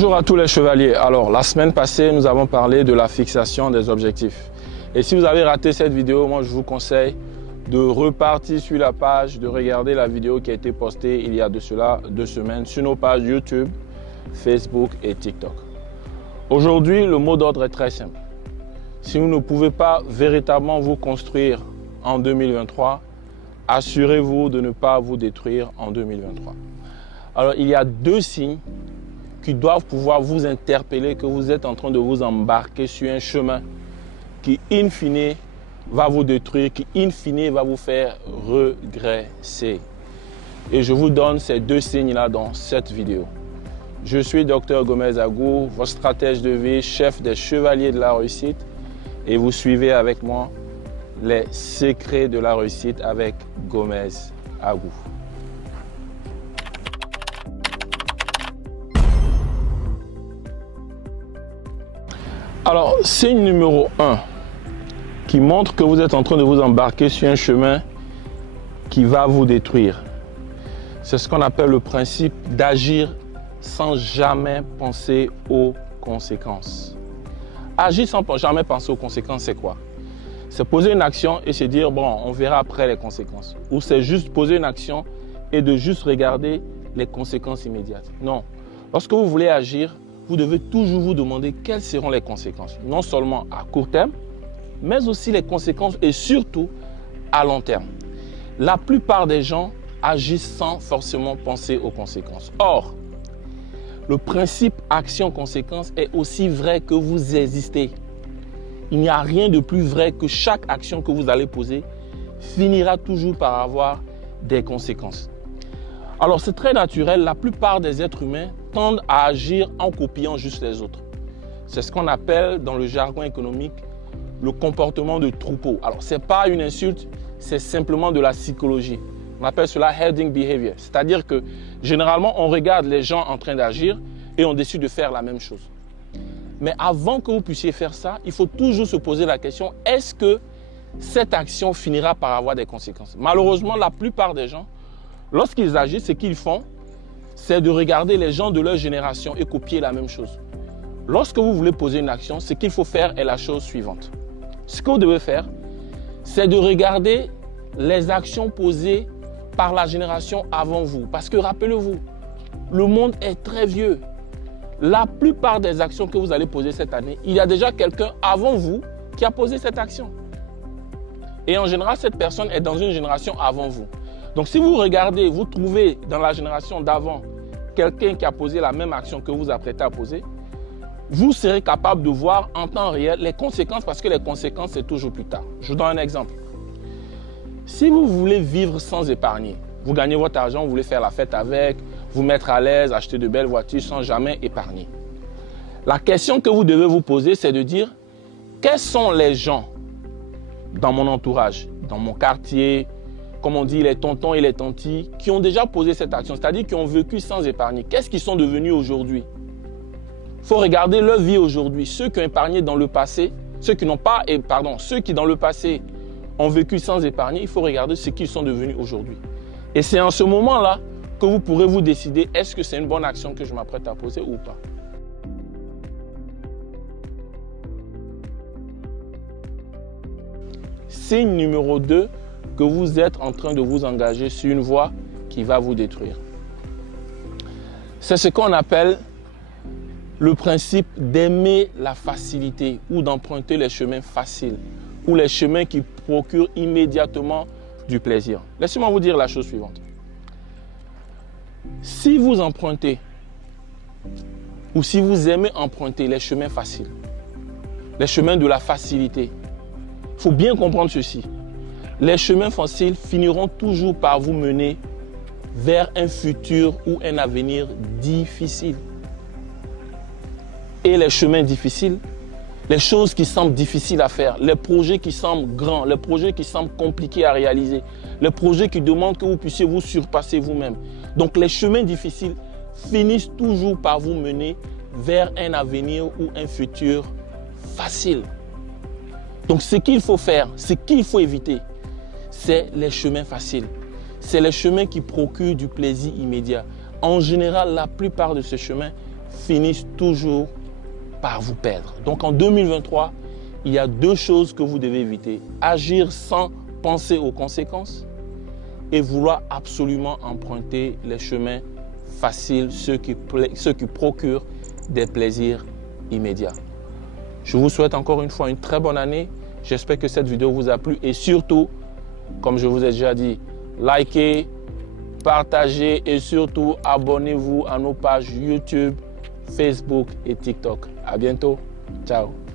Bonjour à tous les chevaliers. Alors, la semaine passée, nous avons parlé de la fixation des objectifs. Et si vous avez raté cette vidéo, moi je vous conseille de repartir sur la page, de regarder la vidéo qui a été postée il y a de cela 2 semaines sur nos pages YouTube, Facebook et TikTok. Aujourd'hui, le mot d'ordre est très simple. Si vous ne pouvez pas véritablement vous construire en 2023, assurez-vous de ne pas vous détruire en 2023. Alors, il y a 2 signes qui doivent pouvoir vous interpeller que vous êtes en train de vous embarquer sur un chemin qui, in fine, va vous détruire, qui, in fine, va vous faire regresser. Et je vous donne ces 2 signes-là dans cette vidéo. Je suis Dr Gomez Agou, votre stratège de vie, chef des Chevaliers de la Réussite. Et vous suivez avec moi les secrets de la réussite avec Gomez Agou. Alors, signe numéro 1 qui montre que vous êtes en train de vous embarquer sur un chemin qui va vous détruire. C'est ce qu'on appelle le principe d'agir sans jamais penser aux conséquences. Agir sans jamais penser aux conséquences, c'est quoi? C'est poser une action et se dire, bon, on verra après les conséquences. Ou c'est juste poser une action et de juste regarder les conséquences immédiates. Non. Lorsque vous voulez agir, vous devez toujours vous demander quelles seront les conséquences. Non seulement à court terme, mais aussi les conséquences et surtout à long terme. La plupart des gens agissent sans forcément penser aux conséquences. Or, le principe action-conséquence est aussi vrai que vous existez. Il n'y a rien de plus vrai que chaque action que vous allez poser finira toujours par avoir des conséquences. Alors c'est très naturel, la plupart des êtres humains tendent à agir en copiant juste les autres. C'est ce qu'on appelle dans le jargon économique le comportement de troupeau. Alors ce n'est pas une insulte, c'est simplement de la psychologie. On appelle cela herding behavior. C'est-à-dire que généralement on regarde les gens en train d'agir et on décide de faire la même chose. Mais avant que vous puissiez faire ça, il faut toujours se poser la question, est-ce que cette action finira par avoir des conséquences? Malheureusement, la plupart des gens, lorsqu'ils agissent, ce qu'ils font, c'est de regarder les gens de leur génération et copier la même chose. Lorsque vous voulez poser une action, ce qu'il faut faire est la chose suivante. Ce que vous devez faire, c'est de regarder les actions posées par la génération avant vous. Parce que rappelez-vous, le monde est très vieux. La plupart des actions que vous allez poser cette année, il y a déjà quelqu'un avant vous qui a posé cette action. Et en général, cette personne est dans une génération avant vous. Donc si vous regardez, vous trouvez dans la génération d'avant quelqu'un qui a posé la même action que vous apprêtez à poser, vous serez capable de voir en temps réel les conséquences parce que les conséquences, c'est toujours plus tard. Je vous donne un exemple. Si vous voulez vivre sans épargner, vous gagnez votre argent, vous voulez faire la fête avec, vous mettre à l'aise, acheter de belles voitures sans jamais épargner. La question que vous devez vous poser, c'est de dire quels sont les gens dans mon entourage, dans mon quartier, comme on dit, les tontons et les tantis, qui ont déjà posé cette action, c'est-à-dire qui ont vécu sans épargner. Qu'est-ce qu'ils sont devenus aujourd'hui? Il faut regarder leur vie aujourd'hui. Ceux qui ont épargné dans le passé, ceux qui dans le passé ont vécu sans épargner, il faut regarder ce qu'ils sont devenus aujourd'hui. Et c'est en ce moment-là que vous pourrez vous décider, est-ce que c'est une bonne action que je m'apprête à poser ou pas? Signe numéro 2, que vous êtes en train de vous engager sur une voie qui va vous détruire. C'est ce qu'on appelle le principe d'aimer la facilité ou d'emprunter les chemins faciles ou les chemins qui procurent immédiatement du plaisir. Laissez-moi vous dire la chose suivante. Si vous empruntez ou si vous aimez emprunter les chemins faciles, les chemins de la facilité, il faut bien comprendre ceci. Les chemins faciles finiront toujours par vous mener vers un futur ou un avenir difficile. Et les chemins difficiles, les choses qui semblent difficiles à faire, les projets qui semblent grands, les projets qui semblent compliqués à réaliser, les projets qui demandent que vous puissiez vous surpasser vous-même. Donc les chemins difficiles finissent toujours par vous mener vers un avenir ou un futur facile. Donc ce qu'il faut faire, ce qu'il faut éviter, c'est les chemins faciles. C'est les chemins qui procurent du plaisir immédiat. En général, la plupart de ces chemins finissent toujours par vous perdre. Donc en 2023, il y a 2 choses que vous devez éviter. Agir sans penser aux conséquences et vouloir absolument emprunter les chemins faciles, ceux qui procurent des plaisirs immédiats. Je vous souhaite encore une fois une très bonne année. J'espère que cette vidéo vous a plu et surtout, comme je vous ai déjà dit, likez, partagez et surtout abonnez-vous à nos pages YouTube, Facebook et TikTok. À bientôt. Ciao.